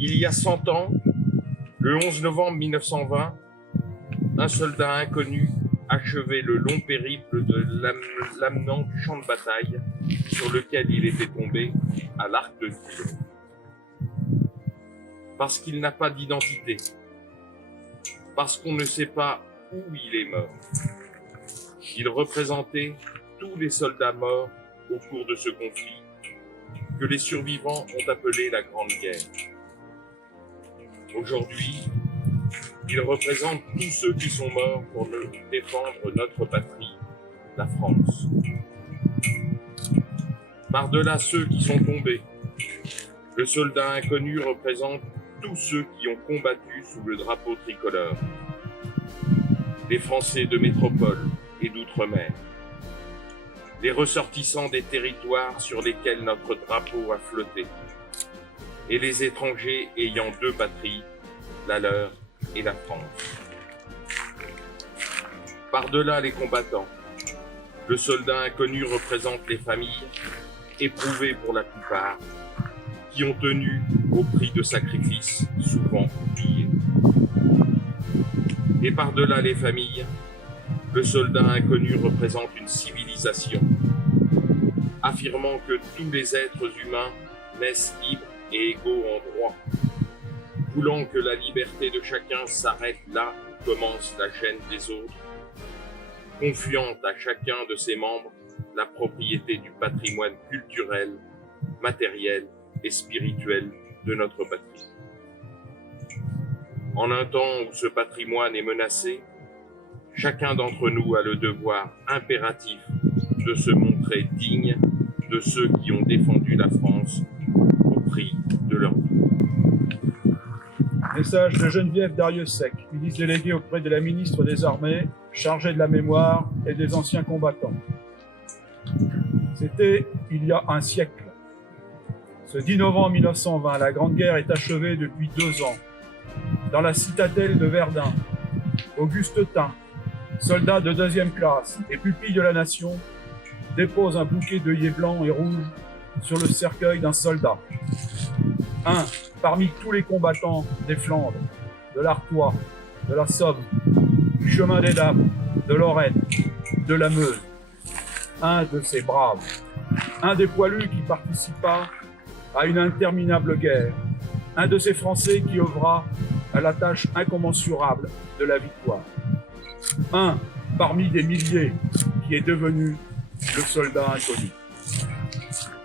Il y a 100 ans, le 11 novembre 1920, un soldat inconnu achevait le long périple de l'amenant du champ de bataille sur lequel il était tombé à l'Arc de Triomphe. Parce qu'il n'a pas d'identité, parce qu'on ne sait pas où il est mort. Il représentait tous les soldats morts au cours de ce conflit que les survivants ont appelé la Grande Guerre. Aujourd'hui, il représente tous ceux qui sont morts pour défendre notre patrie, la France. Par-delà ceux qui sont tombés, le soldat inconnu représente tous ceux qui ont combattu sous le drapeau tricolore. Les Français de métropole et d'outre-mer, les ressortissants des territoires sur lesquels notre drapeau a flotté, et les étrangers ayant deux patries, la leur et la France. Par-delà les combattants, le soldat inconnu représente les familles, éprouvées pour la plupart, qui ont tenu au prix de sacrifices souvent oubliés. Et par-delà les familles, le soldat inconnu représente une civilisation, affirmant que tous les êtres humains naissent libres et égaux en droit, voulant que la liberté de chacun s'arrête là où commence la gêne des autres, confiant à chacun de ses membres la propriété du patrimoine culturel, matériel et spirituel de notre patrie. En un temps où ce patrimoine est menacé, chacun d'entre nous a le devoir impératif de se montrer digne de ceux qui ont défendu la France au prix de leur vie. Message de Geneviève Dariussec, ministre déléguée auprès de la ministre des Armées, chargée de la mémoire et des anciens combattants. C'était il y a un siècle. Ce 10 novembre 1920, la Grande Guerre est achevée depuis 2 ans. Dans la citadelle de Verdun, Auguste Tin, soldat de 2e classe et pupille de la nation, dépose un bouquet d'œillets blancs et rouges sur le cercueil d'un soldat. Un parmi tous les combattants des Flandres, de l'Artois, de la Somme, du chemin des Dames, de Lorraine, de la Meuse. Un de ces braves, un des poilus qui participa à une interminable guerre, un de ces Français qui œuvra à la tâche incommensurable de la victoire. Un parmi des milliers qui est devenu le soldat inconnu.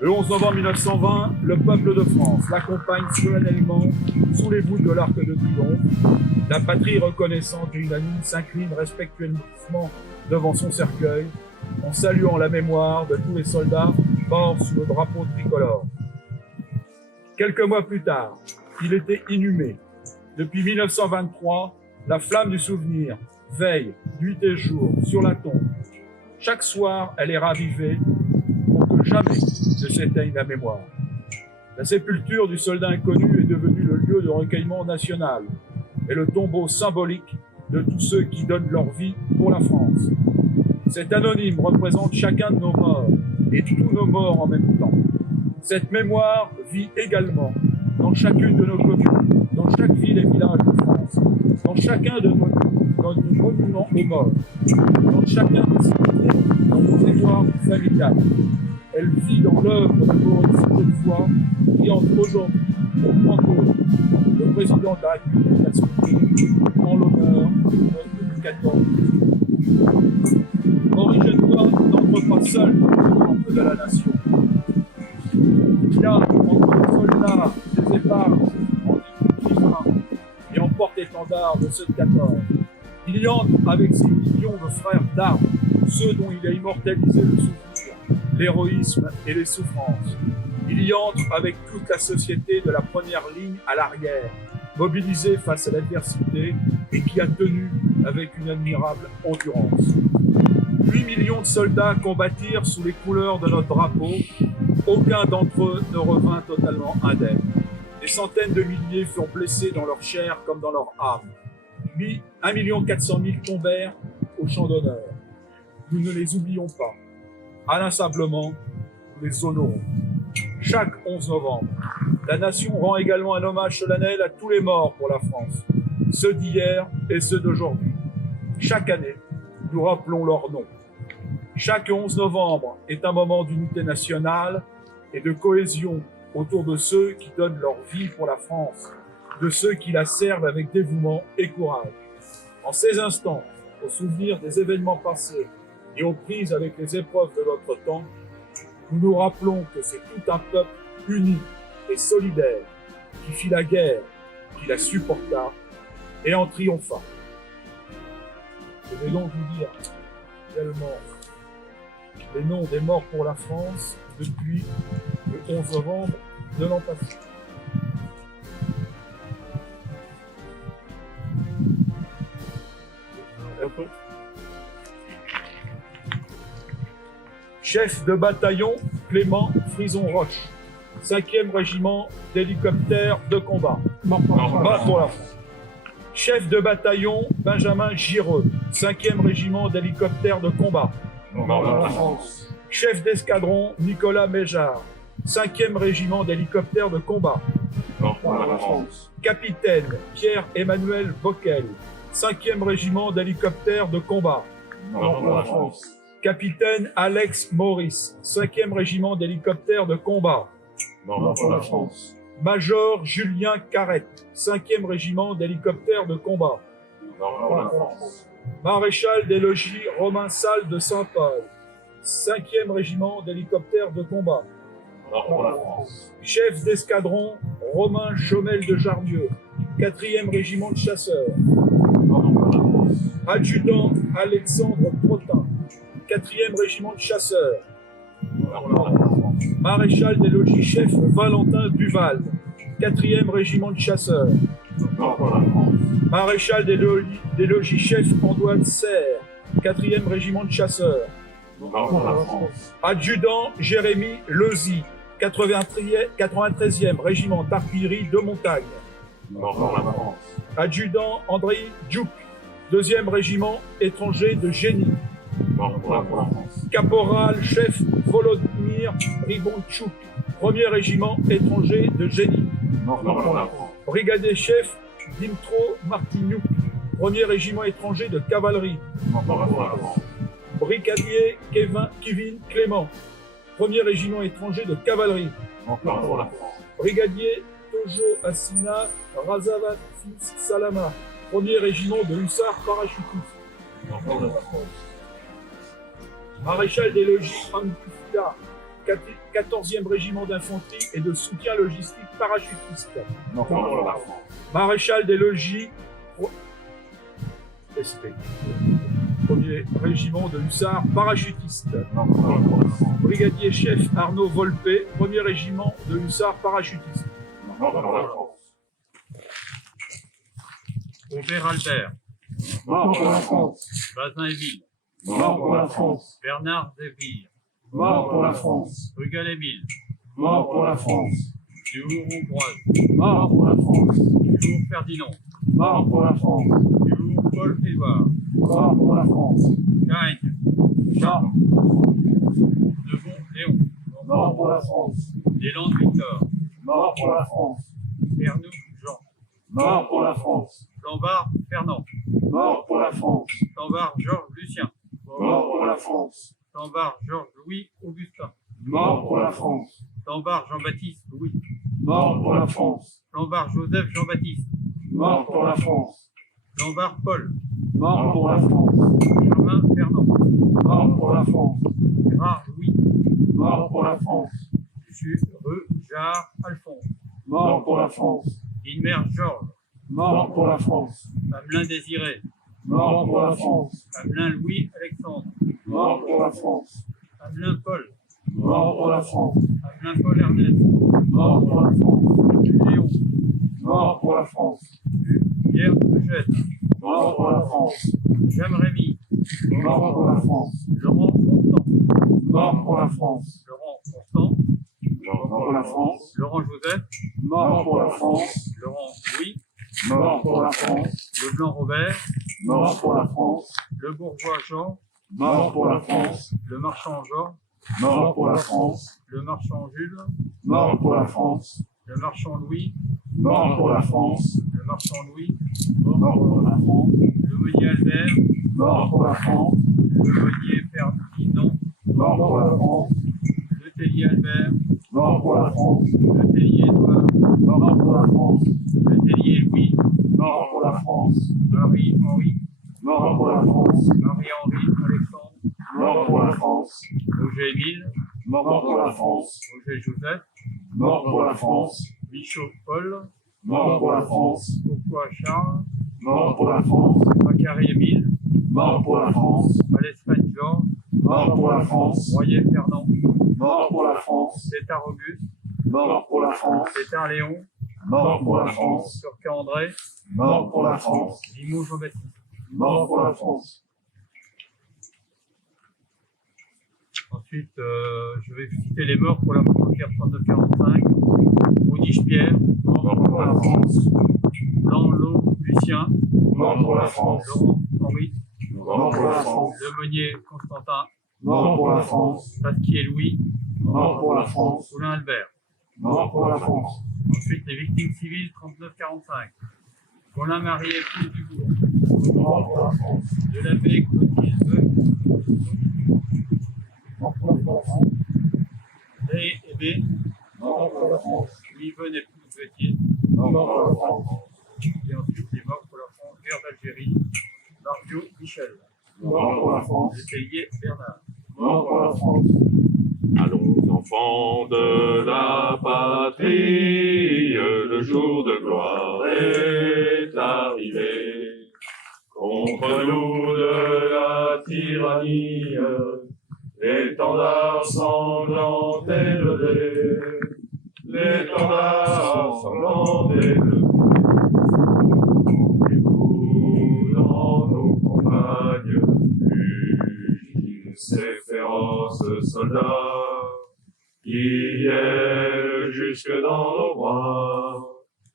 Le 11 novembre 1920, le peuple de France l'accompagne solennellement sous les voûtes de l'Arc de Triomphe. La patrie reconnaissante et unanime s'incline respectueusement devant son cercueil, en saluant la mémoire de tous les soldats morts sous le drapeau tricolore. Quelques mois plus tard, il était inhumé. Depuis 1923, la flamme du souvenir veille nuit et jour sur la tombe. Chaque soir, elle est ravivée pour que jamais ne s'éteigne la mémoire. La sépulture du soldat inconnu est devenue le lieu de recueillement national et le tombeau symbolique de tous ceux qui donnent leur vie pour la France. Cet anonyme représente chacun de nos morts et tous nos morts en même temps. Cette mémoire vit également dans chacune de nos communes, dans chaque ville et village de France, dans chacun de nos monuments aux morts, dans chacun de ces dans nos mémoires familiales. Elle vit dans l'œuvre de Maurice Genevoix, qui entre aujourd'hui au grand tour le président de la République a soutenu en l'honneur de Louis XIV. Maurice Genevoix n'entre pas seul dans le temple de la nation. Il y a entre les soldats des éparges et en porte-étendard de ceux de 14. Il y entre avec ses millions de frères d'armes, ceux dont il a immortalisé le souvenir, l'héroïsme et les souffrances. Il y entre avec toute la société de la première ligne à l'arrière, mobilisée face à l'adversité et qui a tenu avec une admirable endurance. 8 millions de soldats combattirent sous les couleurs de notre drapeau. Aucun d'entre eux ne revint totalement indemne. Des centaines de milliers furent blessés dans leur chair comme dans leur âme. 1 400 000 tombèrent au champ d'honneur. Nous ne les oublions pas. Inlassablement, nous les honorons. Chaque 11 novembre, la nation rend également un hommage solennel à tous les morts pour la France, ceux d'hier et ceux d'aujourd'hui. Chaque année, nous rappelons leurs noms. Chaque 11 novembre est un moment d'unité nationale et de cohésion autour de ceux qui donnent leur vie pour la France, de ceux qui la servent avec dévouement et courage. En ces instants, au souvenir des événements passés et aux prises avec les épreuves de notre temps, nous nous rappelons que c'est tout un peuple uni et solidaire qui fit la guerre, qui la supporta et en triompha. Je vais donc vous dire également les noms des morts pour la France depuis le 11 novembre de l'an passé. Chef de bataillon, Clément Frison-Roche, 5e régiment d'hélicoptères de combat. Mort pour la France. Chef de bataillon, Benjamin Gireux, 5e régiment d'hélicoptères de combat. Mort pour la France. Chef d'escadron, Nicolas Méjard, 5e régiment d'hélicoptères de combat. Mort pour la France. Capitaine, Pierre-Emmanuel Bockel, 5e régiment d'hélicoptères de combat. Mort pour la France. Capitaine Alex Maurice, 5e régiment d'hélicoptères de combat. Mort pour la France. Major Julien Carrette, 5e régiment d'hélicoptères de combat. Mort pour la France. Maréchal des logis Romain Salle de Saint-Paul, 5e régiment d'hélicoptères de combat. Mort pour la France. Chef d'escadron Romain Chomel de Jarnieux, 4e régiment de chasseurs. Mort pour la France. Adjudant Alexandre Protin, 4e régiment de chasseurs. Mort pour la France. Maréchal des logis chef Valentin Duval, 4e régiment de chasseurs. Mort pour la France. Maréchal des logis chef Antoine Serre, 4e régiment de chasseurs. Mort pour la France. Adjudant Jérémy Lezy, 93e régiment d'artillerie de montagne. Mort pour la France. Adjudant André Djouk, 2e régiment étranger de génie. Mort pour la France. Caporal chef Volodymyr Ribonchouk, 1er régiment étranger de génie. Mort pour la France. Brigadier chef Dimitro Martignouk, 1er régiment étranger de cavalerie. Mort pour la France. Brigadier Kevin Clément, 1er régiment étranger de cavalerie. Mort pour la France. Brigadier Tojo Assina Razavafis Salama, 1er régiment de hussards parachutistes. Mort pour la France. Maréchal des logis Antifida, 14e régiment d'infanterie et de soutien logistique parachutiste. Mort pour la France. Maréchal des logis SP, 1er régiment de hussards parachutistes. Mort pour la France. Brigadier chef Arnaud Volpé, 1er régiment de hussards parachutistes. Mort pour la France. Aubert Albert, Mort pour la France. Bazin Émile, Mort pour la France. Bernard Zéphyr, Mort pour la France. Rugal Émile, Mort pour la France. Duhour Hongroise, Mort pour la France. Duhour Ferdinand, Mort pour la France. Duhour Paul Édouard, Mort pour la France. Cagne, Mort. Lebon Léon, Mort pour la France. Deslandes Victor, Mort pour la France. Ernoux Jean, Mort pour la France. Flambard Fernand, Mort pour la France. Flambard Georges Lucien, Mort pour la France. Flambard Georges Louis Augustin, Mort pour la France. Flambard Jean-Baptiste Louis, Mort pour la France. Flambard Joseph Jean-Baptiste, Mort pour la France. Flambard Paul, Mort pour la France. Germain Fernand, Mort pour la France. Gérard Louis, Mort pour la France. Jarre Alphonse, Mort pour la France. Inmer Georges, Mort pour la France. Amelin Désiré, Mort pour la France. Amelin Louis Alexandre, Mort pour la France. Amelin Paul, Mort pour la France. Amelin Paul Ernest, Mort pour la France. Léon, Mort pour la France. Pierre Eugène, Mort pour la France. Jeanne Rémy, Mort pour la France. Laurent Constant, Mort pour la France. Laurent Constant, Mort pour la France. Laurent Joseph, Mort pour la France. Laurent Louis, Mort pour la France. Leblanc Robert, Mort pour la France. Le Bourgeois Jean, Mort pour la France. Le Marchand Jean, Mort pour la France. Le marchand Jules. Mort pour la France. Le marchand Louis. Mort pour la France. Le marchand Louis. Mort pour la France. Le meunier Albert. Mort pour la France. Le meunier Ferdinand. Mort pour la France. Le tellier Albert. Mort pour la France. Le tellier Édouard. Mort pour la France. Le tellier Louis. Mort pour la France. Marie-Henri. Mort pour la France. Marie-Henri Alexandre. Mort pour la France. Roger Émile. Mort pour la France. Roger Joseph. Mort pour la France. Michaud Paul. Mort pour la France. Pourquoi Charles. Mort pour la France. Macari Émile. Mort pour la France. Alespen Georges. Mort pour la France. Royer Fernand. Mort pour la France. Tétard Auguste. Mort pour la France. Tétard Léon. Mort pour la France. Turca André. Mort pour la France. Limoux Jean-Baptiste. Mort pour la France. Ensuite, je vais citer les morts pour la frontière 39-45. Mouniche Pierre. Mort pour la France. Lanlot Lucien. Mort pour la France. Laurent Henri. Mort pour la France. Le Meunier Constantin. Mort pour la France. Pasquier Louis. Mort pour la France. Poulain Albert. Mort pour la France. Ensuite, les victimes civiles 39-45. Colin Marie épouse Dubourg. Mort pour la France. De l'abbé Clotilde Veuve. Mort pour la France. Ré et B. Mort pour la France. Louis-Veune épouse Vetier. Mort pour la France. Et ensuite, les morts pour la France, guerre d'Algérie. Mario Michel. Mort pour la France. Le tellier Bernard. Mort pour la France. Allons, enfants de la patrie, le jour de gloire est arrivé. Contre nous de la tyrannie, l'étendard sanglant est levé. L'étendard sanglant est levé. Et dans nos campagnes, ces féroces soldats qui viennent jusque dans nos bras,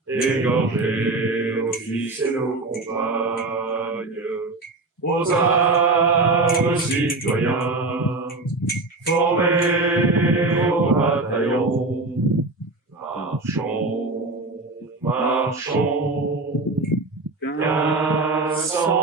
égorger nos fils et nos compagnes, aux armes citoyens, formés au bataillon. Marchons, marchons, 1500